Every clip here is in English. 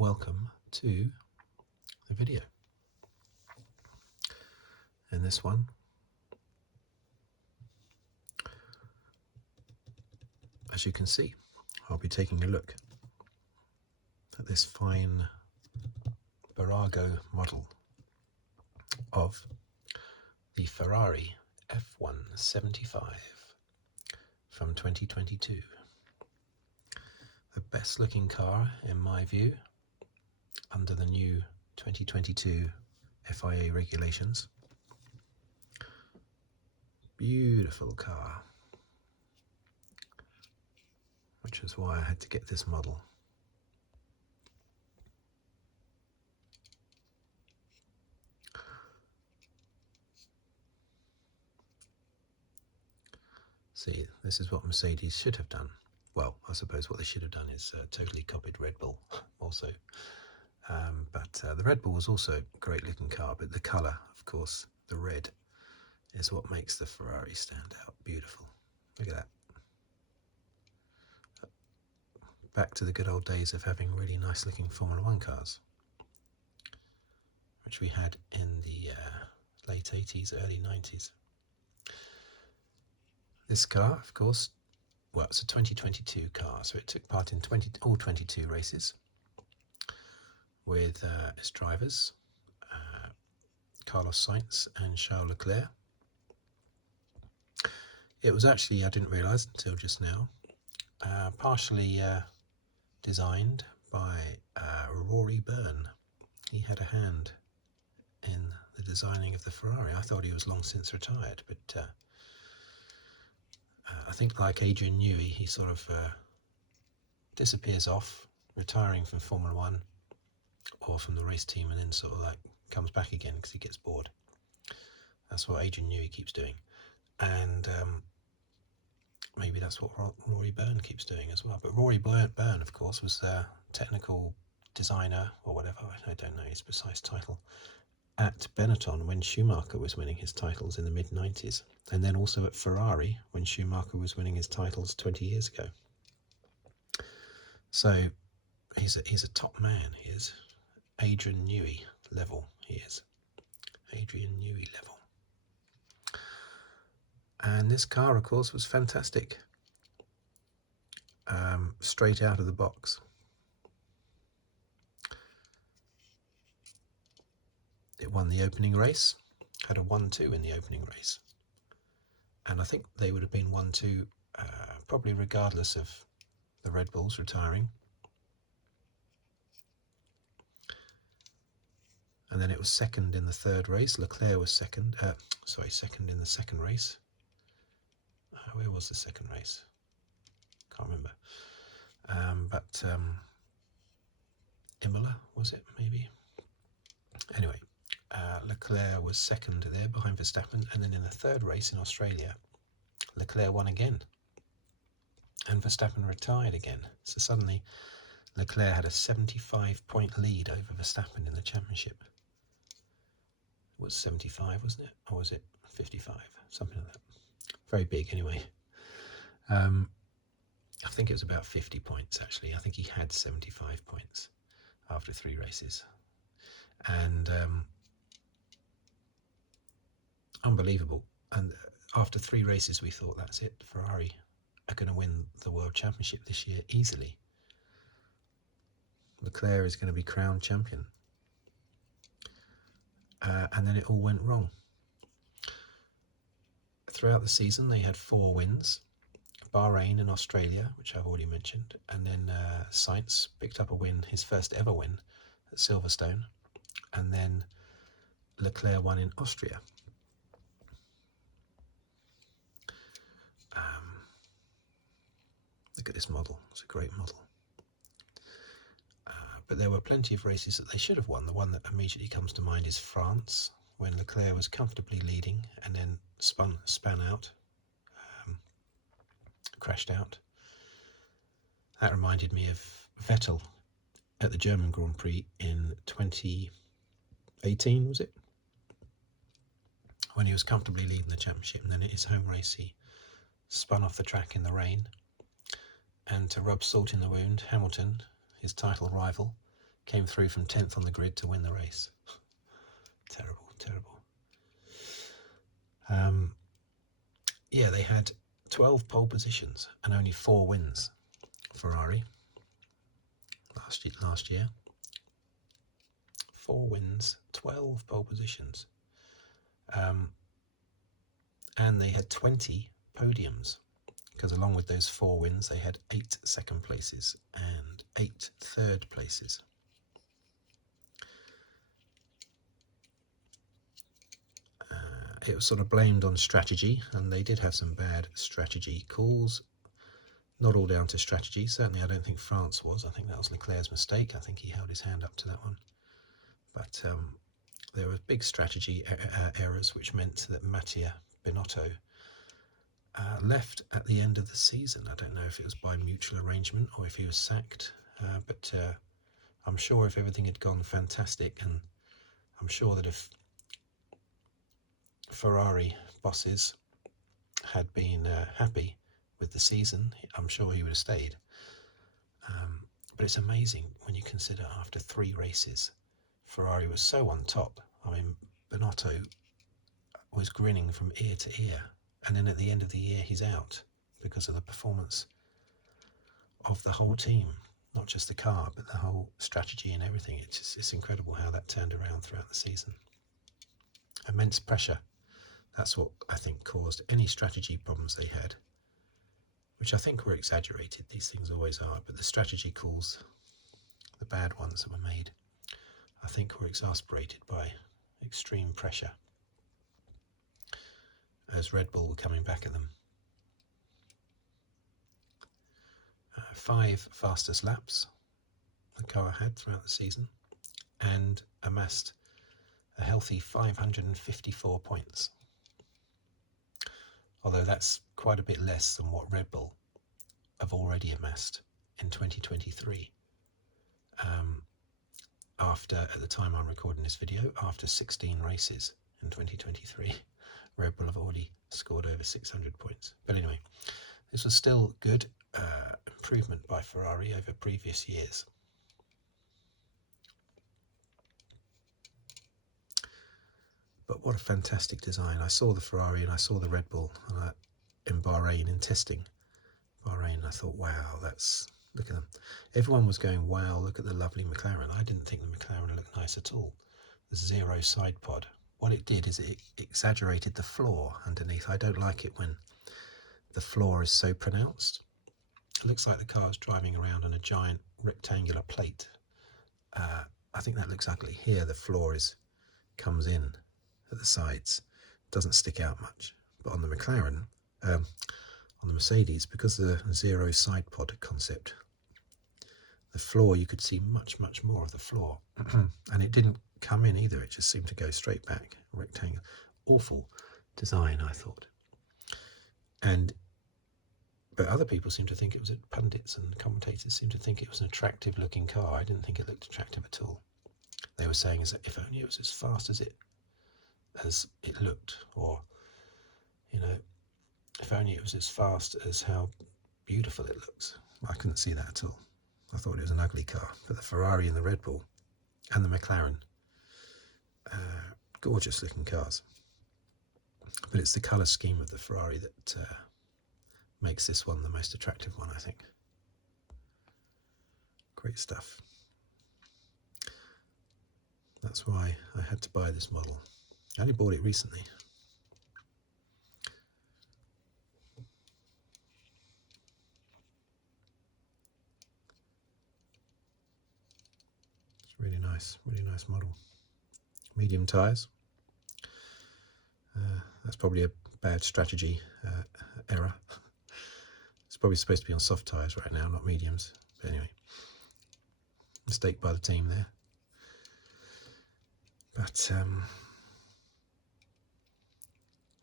welcome to the video. In this one, as you can see, I'll be taking a look at this fine Barrago model of the Ferrari F1-75 from 2022. The best looking car in my view under the new 2022 FIA regulations. Beautiful car, which is why I had to get this model. See, this is what Mercedes should have done. Well, I suppose what they should have done is totally copied Red Bull also. But the Red Bull was also a great looking car, but the colour, of course, the red, is what makes the Ferrari stand out. Beautiful. Look at that. Back to the good old days of having really nice looking Formula One cars, which we had in the late 80s, early 90s. This car, of course, well, it's a 2022 car, so it took part in all 22 races with its drivers, Carlos Sainz and Charles Leclerc. It was actually, I didn't realise until just now, partially designed by Rory Byrne. He had a hand in the designing of the Ferrari. I thought he was long since retired, but I think like Adrian Newey, he sort of disappears off, retiring from Formula One or from the race team, and then sort of like comes back again because he gets bored. That's what Adrian Newey keeps doing, and maybe that's what Rory Byrne keeps doing as well. But Rory Byrne, of course, was a technical designer or whatever, I don't know his precise title, at Benetton when Schumacher was winning his titles in the mid-90s, and then also at Ferrari when Schumacher was winning his titles 20 years ago. So he's a top man. He is Adrian Newey level. He is Adrian Newey level. And this car, of course, was fantastic. Straight out of the box. It won the opening race, had a 1-2 in the opening race. And I think they would have been 1-2 probably regardless of the Red Bulls retiring. And then it was second in the third race. Leclerc was second in the second race. Where was the second race? Can't remember. But Imola, was it maybe? Anyway, Leclerc was second there behind Verstappen, and then in the third race in Australia, Leclerc won again, and Verstappen retired again. So suddenly, Leclerc had a 75-point lead over Verstappen in the championship. It was 75, wasn't it? Or was it 55? Something like that. Very big, anyway. I think it was about 50 points, actually. I think he had 75 points after 3 races. And unbelievable. And after 3 races, we thought, that's it. Ferrari are going to win the World Championship this year easily. Leclerc is going to be crowned champion. And then it all went wrong. Throughout the season, they had 4 wins. Bahrain and Australia, which I've already mentioned. And then Sainz picked up a win, his first ever win at Silverstone. And then Leclerc won in Austria. Look at this model. It's a great model. But there were plenty of races that they should have won. The one that immediately comes to mind is France, when Leclerc was comfortably leading and then span out, crashed out. That reminded me of Vettel at the German Grand Prix in 2018, was it? When he was comfortably leading the championship, and then at his home race he spun off the track in the rain. And to rub salt in the wound, Hamilton, his title rival, came through from 10th on the grid to win the race. Terrible, terrible. Yeah, they had 12 pole positions and only 4 wins. Ferrari last year. 4 wins, 12 pole positions. And they had 20 podiums, because along with those 4 wins, they had 8 second places and 8 third places. It was sort of blamed on strategy, and they did have some bad strategy calls. Not all down to strategy. Certainly I don't think France was. I think that was Leclerc's mistake. I think he held his hand up to that one. But there were big strategy errors, which meant that Mattia Binotto left at the end of the season. I don't know if it was by mutual arrangement or if he was sacked, but I'm sure if everything had gone fantastic, and I'm sure that if Ferrari bosses had been happy with the season, I'm sure he would have stayed. But it's amazing when you consider after 3 races, Ferrari was so on top. I mean, Binotto was grinning from ear to ear, and then at the end of the year he's out because of the performance of the whole team, not just the car, but the whole strategy and everything. It's incredible how that turned around throughout the season. Immense pressure. That's what I think caused any strategy problems they had, which I think were exaggerated. These things always are, but the strategy calls, the bad ones that were made, I think were exasperated by extreme pressure as Red Bull were coming back at them. 5 fastest laps the car had throughout the season, and amassed a healthy 554 points. Although that's quite a bit less than what Red Bull have already amassed in 2023. At the time I'm recording this video, after 16 races in 2023, Red Bull have already scored over 600 points. But anyway, this was still good improvement by Ferrari over previous years. But what a fantastic design. I saw the Ferrari and I saw the Red Bull in Bahrain in testing. Bahrain, I thought, wow, look at them. Everyone was going, wow, look at the lovely McLaren. I didn't think the McLaren looked nice at all. The 0 side pod. What it did is it exaggerated the floor underneath. I don't like it when the floor is so pronounced. It looks like the car is driving around on a giant rectangular plate. I think that looks ugly. Here the floor comes in at the sides, doesn't stick out much. But on the McLaren, on the Mercedes, because of the 0 side pod concept, the floor, you could see much more of the floor. And it didn't come in either, it just seemed to go straight back, rectangle. Awful design, I thought. But other people seem to think it was, pundits and commentators seem to think it was an attractive looking car. I didn't think it looked attractive at all. They were saying as if only it was as fast as it looked, or if only it was as fast as how beautiful it looks. I couldn't see that at all. I thought it was an ugly car. But the Ferrari and the Red Bull and the McLaren, gorgeous looking cars. But it's the colour scheme of the Ferrari that makes this one the most attractive one, I think. Great stuff. That's why I had to buy this model. I only bought it recently. It's really nice model. Medium tyres. That's probably a bad strategy error. It's probably supposed to be on soft tyres right now, not mediums. But anyway, mistake by the team there. But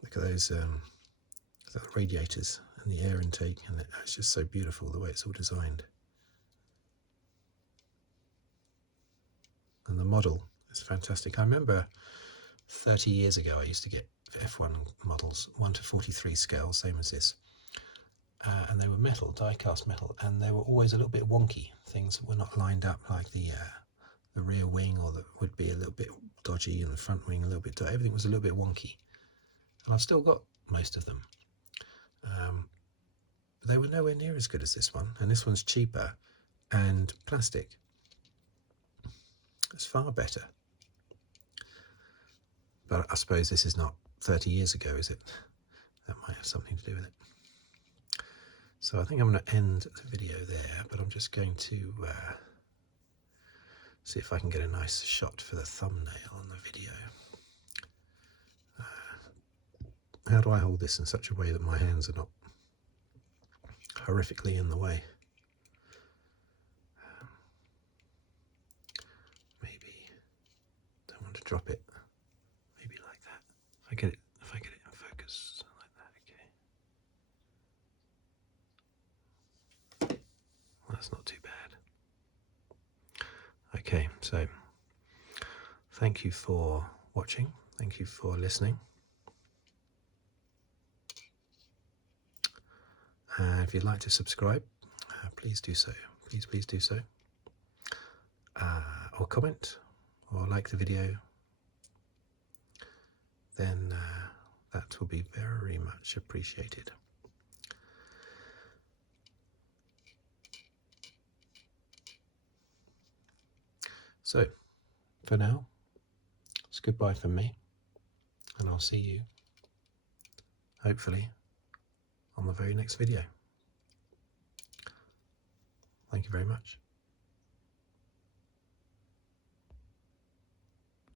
look at those radiators and the air intake, and it's just so beautiful the way it's all designed. And the model is fantastic. I remember 30 years ago I used to get F1 models, 1 to 43 scale, same as this. And they were metal, die-cast metal, and they were always a little bit wonky. Things were not lined up like the the rear wing, or that would be a little bit dodgy, and the front wing a little bit dodgy. Everything was a little bit wonky, and I've still got most of them. But they were nowhere near as good as this one, and this one's cheaper and plastic. It's far better. But I suppose this is not 30 years ago, is it? That might have something to do with it. So I think I'm going to end the video there, but I'm just going to see if I can get a nice shot for the thumbnail on the video. How do I hold this in such a way that my hands are not horrifically in the way? Maybe don't want to drop it. Maybe like that. If I get it in focus like that. Okay. Well, that's not too bad. Okay, so thank you for watching. Thank you for listening. If you'd like to subscribe, please do so. Please do so. Or comment, or like the video. Then that will be very much appreciated. So, for now, it's goodbye from me, and I'll see you, hopefully, on the very next video. Thank you very much.